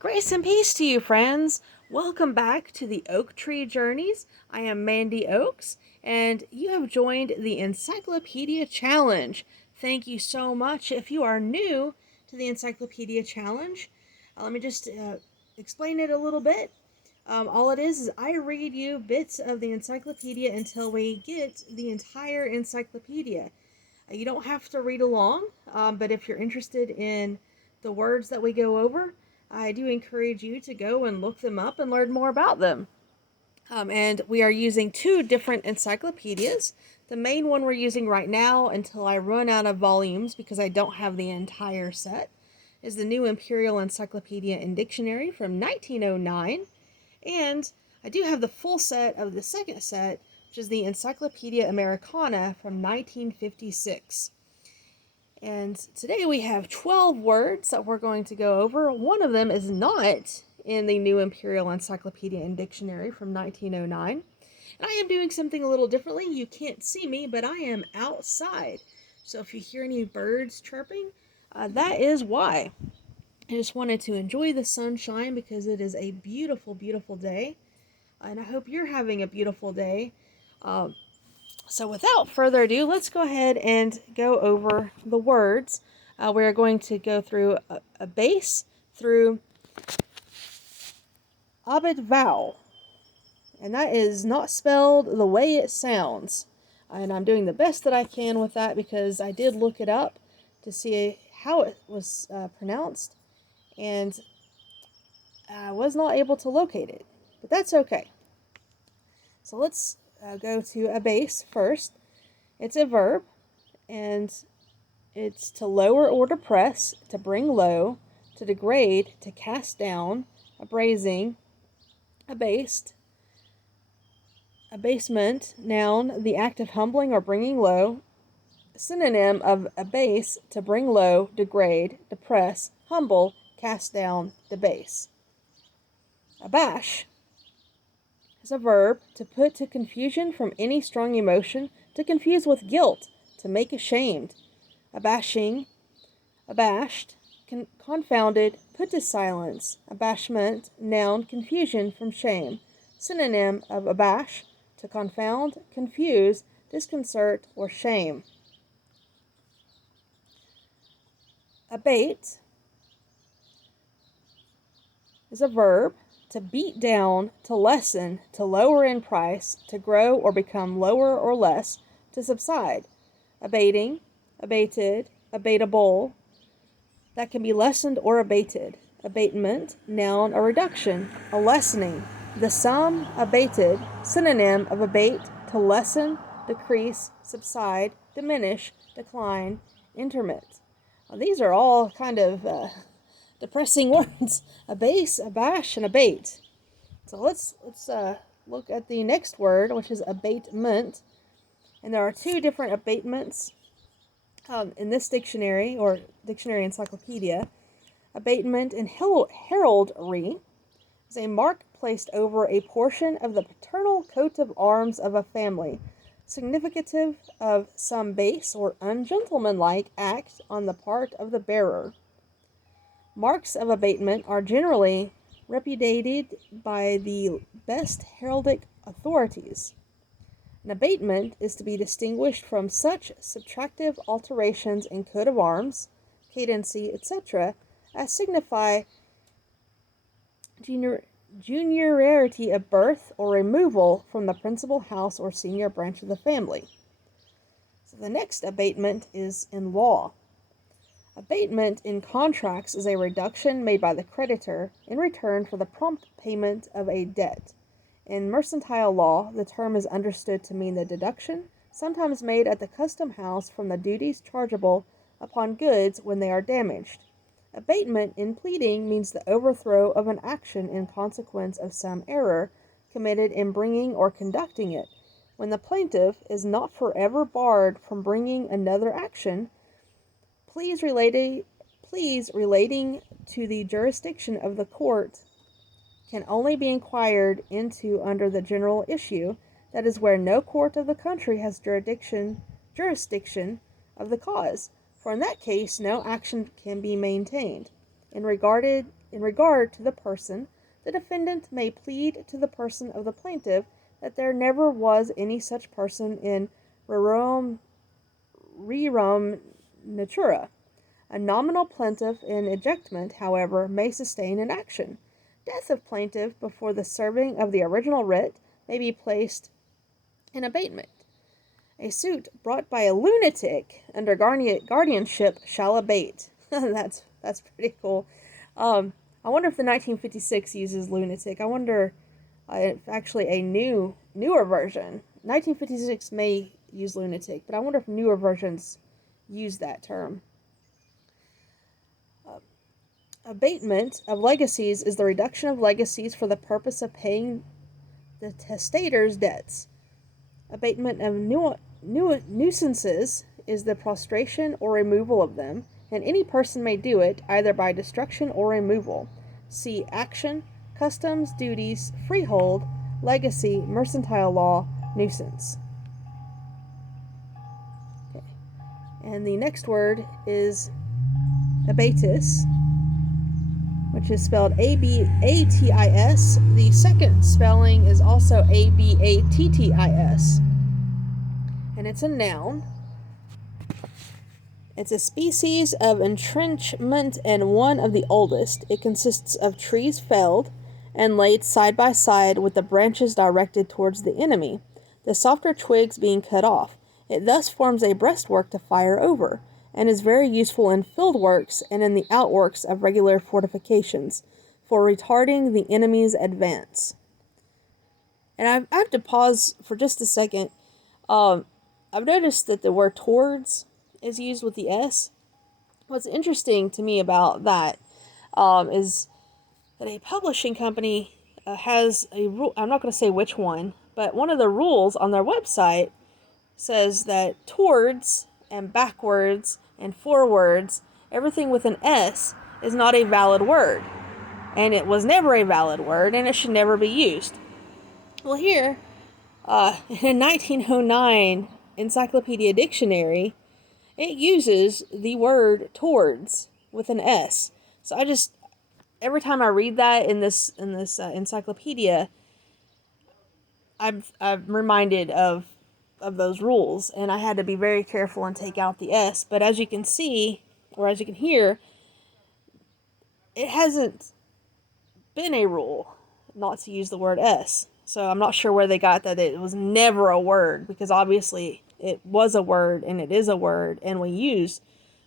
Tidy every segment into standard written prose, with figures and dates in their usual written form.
Grace and peace to you, friends. Welcome back to the Oak Tree Journeys. I am Mandy Oaks, and you have joined the Encyclopedia Challenge. Thank you so much. If you are new to the Encyclopedia Challenge, let me just explain it a little bit. All it is I read you bits of the encyclopedia until we get the entire encyclopedia. You don't have to read along, but if you're interested in the words that we go over, I do encourage you to go and look them up and learn more about them. And we are using two different encyclopedias. The main one we're using right now until I run out of volumes because I don't have the entire set is the New Imperial Encyclopedia and Dictionary from 1909. And I do have the full set of the second set, which is the Encyclopedia Americana from 1956. And today we have 12 words that we're going to go over. One of them is not in the New Imperial Encyclopedia and Dictionary from 1909. And I am doing something a little differently. You can't see me, but I am outside. So if you hear any birds chirping, that is why. I just wanted to enjoy the sunshine because it is a beautiful, beautiful day. And I hope you're having a beautiful day. So without further ado, let's go ahead and go over the words. We're going to go through ABASE through ABAT-VOIX. And that is not spelled the way it sounds. And I'm doing the best that I can with that because I did look it up to see how it was pronounced. And I was not able to locate it. But that's okay. So let's go to ABASE first. It's a verb, and it's to lower or depress, to bring low, to degrade, to cast down, abasing, abased, abasement, noun, the act of humbling or bringing low. Synonym of abase, to bring low, degrade, depress, humble, cast down, debase. Abash is a verb to put to confusion from any strong emotion, to confuse with guilt, to make ashamed. Abashing, abashed, confounded, put to silence. Abashment, noun, confusion from shame. Synonym of abash, to confound, confuse, disconcert, or shame. Abate is a verb to beat down, to lessen, to lower in price, to grow or become lower or less, to subside. Abating, abated, abatable, that can be lessened or abated. Abatement, noun, a reduction, a lessening. The sum abated, synonym of abate, to lessen, decrease, subside, diminish, decline, intermit. Now, these are all kind of depressing words. Abase, abash, and abate. So let's look at the next word, which is abatement. And there are two different abatements in this dictionary, or dictionary encyclopedia. Abatement and heraldry is a mark placed over a portion of the paternal coat of arms of a family, significative of some base or ungentlemanlike act on the part of the bearer. Marks of abatement are generally repudiated by the best heraldic authorities. An abatement is to be distinguished from such subtractive alterations in coat of arms, cadency, etc., as signify juniority of birth or removal from the principal house or senior branch of the family. So the next abatement is in law. Abatement in contracts is a reduction made by the creditor in return for the prompt payment of a debt. In mercantile law, the term is understood to mean the deduction, sometimes made at the custom house from the duties chargeable upon goods when they are damaged. Abatement in pleading means the overthrow of an action in consequence of some error committed in bringing or conducting it, when the plaintiff is not forever barred from bringing another action. Pleas relating to the jurisdiction of the court can only be inquired into under the general issue, that is, where no court of the country has jurisdiction of the cause, for in that case no action can be maintained. In regard to the person, the defendant may plead to the person of the plaintiff that there never was any such person in rerum natura. A nominal plaintiff in ejectment, however, may sustain an action. Death of plaintiff before the serving of the original writ may be placed in abatement. A suit brought by a lunatic under guardianship shall abate. That's pretty cool. I wonder if the 1956 uses lunatic. I wonder if actually a newer version. 1956 may use lunatic, but I wonder if newer versions use that term. Abatement of legacies is the reduction of legacies for the purpose of paying the testator's debts. Abatement of nuisances is the prostration or removal of them, and any person may do it either by destruction or removal. See action, customs, duties, freehold, legacy, mercantile law, nuisance. Okay. And the next word is abatus, which is spelled A-B-A-T-I-S. The second spelling is also A-B-A-T-T-I-S. And it's a noun. It's a species of entrenchment and one of the oldest. It consists of trees felled and laid side by side with the branches directed towards the enemy, the softer twigs being cut off. It thus forms a breastwork to fire over, and is very useful in field works and in the outworks of regular fortifications, for retarding the enemy's advance. And I have to pause for just a second. I've noticed that the word towards is used with the S. What's interesting to me about that is that a publishing company has a rule. I'm not going to say which one, but one of the rules on their website says that towards and backwards and forwards, everything with an S is not a valid word. And it was never a valid word, and it should never be used. Well, here, in 1909 Encyclopedia Dictionary, it uses the word towards with an S. So every time I read that in this encyclopedia, I'm reminded of those rules, and I had to be very careful and take out the S. But as you can see, or as you can hear, it hasn't been a rule not to use the word S. So I'm not sure where they got that it was never a word, because obviously it was a word and it is a word, and we use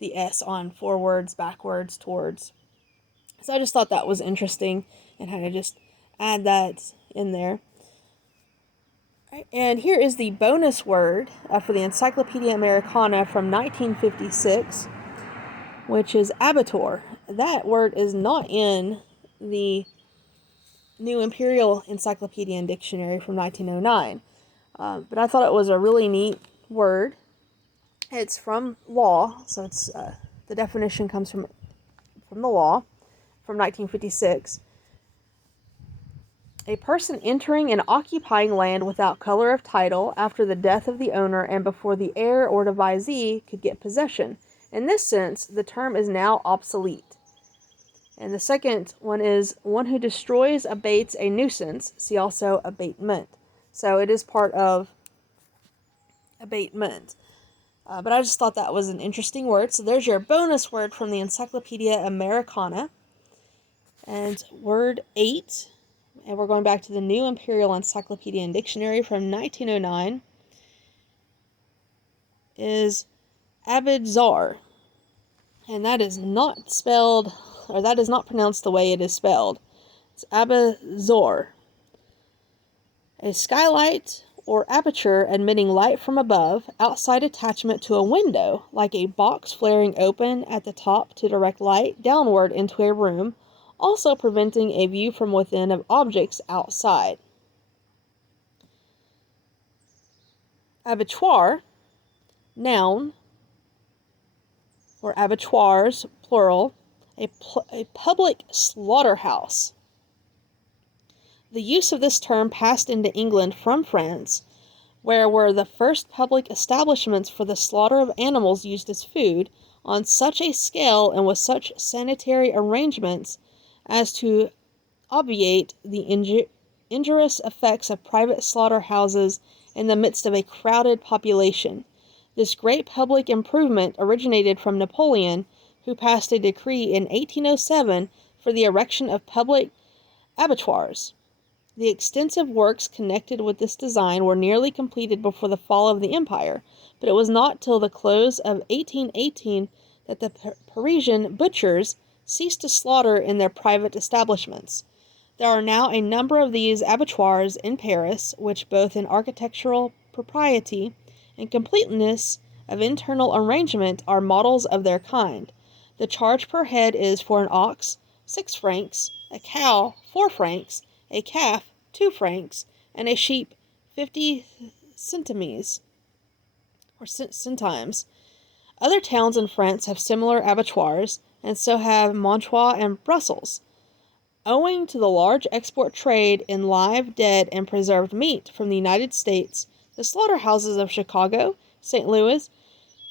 the S on forwards, backwards, towards. So I just thought that was interesting and had to just add that in there. And here is the bonus word for the Encyclopedia Americana from 1956, which is abator. That word is not in the New Imperial Encyclopedia and Dictionary from 1909. But I thought it was a really neat word. It's from law, so it's the definition comes from the law from 1956. A person entering and occupying land without color of title after the death of the owner and before the heir or devisee could get possession. In this sense, the term is now obsolete. And the second one is one who destroys, abates a nuisance. See also abatement. So it is part of abatement. But I just thought that was an interesting word. So there's your bonus word from the Encyclopedia Americana. And word 8. And we're going back to the New Imperial Encyclopedia and Dictionary from 1909, is Abate. And that is not spelled, or that is not pronounced the way it is spelled. It's Abate. A skylight or aperture admitting light from above, outside attachment to a window, like a box flaring open at the top to direct light downward into a room, also preventing a view from within of objects outside. Abattoir, noun, or abattoirs, plural, a public slaughterhouse. The use of this term passed into England from France, where were the first public establishments for the slaughter of animals used as food, on such a scale and with such sanitary arrangements as to obviate the injurious effects of private slaughterhouses in the midst of a crowded population. This great public improvement originated from Napoleon, who passed a decree in 1807 for the erection of public abattoirs. The extensive works connected with this design were nearly completed before the fall of the empire, but it was not till the close of 1818 that the Parisian butchers ceased to slaughter in their private establishments. There are now a number of these abattoirs in Paris, which both in architectural propriety and completeness of internal arrangement are models of their kind. The charge per head is for an ox 6 francs, a cow 4 francs, a calf 2 francs, and a sheep 50 centimes, or centimes. Other towns in France have similar abattoirs, and so have Montreux and Brussels. Owing to the large export trade in live, dead, and preserved meat from the United States, the slaughterhouses of Chicago, St. Louis,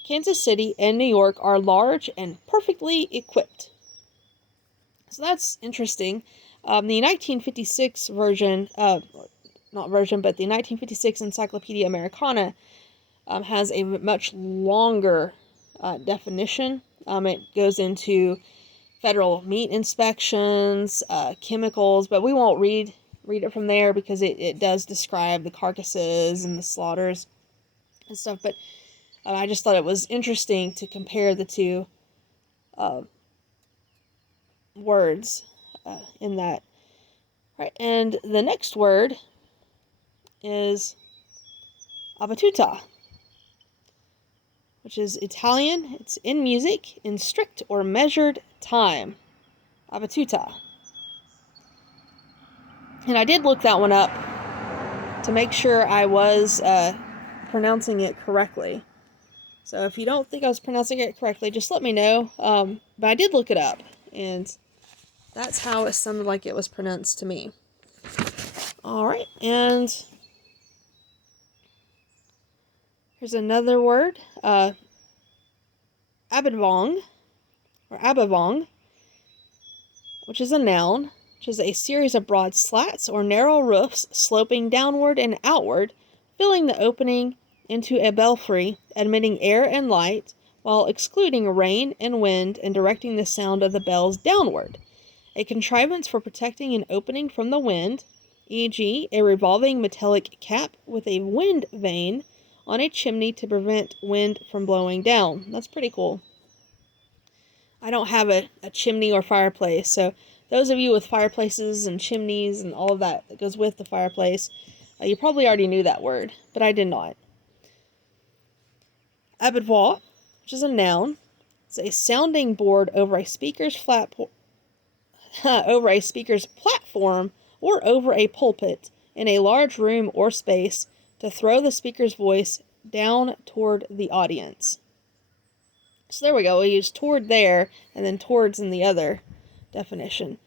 Kansas City, and New York are large and perfectly equipped. So that's interesting. The 1956 version, the 1956 Encyclopedia Americana has a much longer definition. It goes into federal meat inspections, chemicals, but we won't read it from there because it does describe the carcasses and the slaughters and stuff. But I just thought it was interesting to compare the two words in that. Right, and the next word is abattuta, which is Italian. It's in music, in strict or measured time. Abattuta. And I did look that one up to make sure I was pronouncing it correctly. So if you don't think I was pronouncing it correctly, just let me know. But I did look it up, and that's how it sounded like it was pronounced to me. Alright, and here's another word. ABAT-VOIX, or ABAT-VOIX, which is a noun, which is a series of broad slats or narrow roofs sloping downward and outward, filling the opening into a belfry, admitting air and light, while excluding rain and wind and directing the sound of the bells downward. A contrivance for protecting an opening from the wind, e.g., a revolving metallic cap with a wind vane on a chimney to prevent wind from blowing down. That's pretty cool. I don't have a chimney or fireplace, so those of you with fireplaces and chimneys and all of that goes with the fireplace, you probably already knew that word, but I did not. Abat-VOIX, which is a noun, is a sounding board over a speaker's platform or over a pulpit in a large room or space to throw the speaker's voice down toward the audience. So there we go. We use toward there and then towards in the other definition.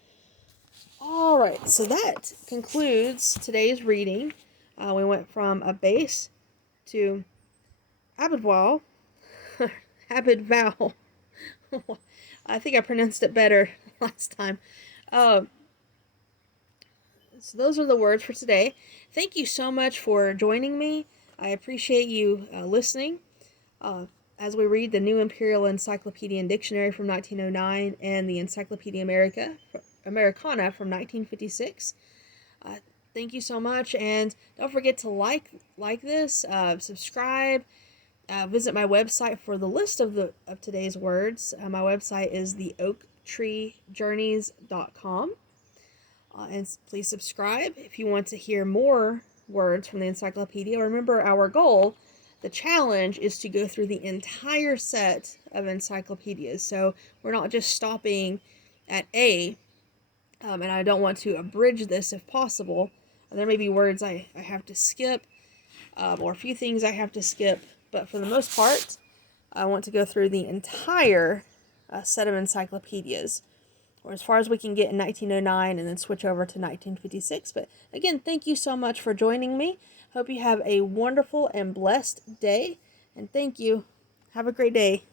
Alright, so that concludes today's reading. We went from ABASE to ABAT-VOIX. ABAT-VOIX. I think I pronounced it better last time. So those are the words for today. Thank you so much for joining me. I appreciate you listening as we read the New Imperial Encyclopedia and Dictionary from 1909 and the Encyclopedia Americana from 1956. Thank you so much, and don't forget to like this, subscribe, visit my website for the list of today's words. My website is theoaktreejourneys.com. And please subscribe if you want to hear more words from the encyclopedia. Remember, our goal, the challenge, is to go through the entire set of encyclopedias. So we're not just stopping at A, and I don't want to abridge this if possible. There may be words I have to skip, or a few things I have to skip, but for the most part, I want to go through the entire set of encyclopedias, or as far as we can get in 1909 and then switch over to 1956. But again, thank you so much for joining me. Hope you have a wonderful and blessed day, and thank you. Have a great day.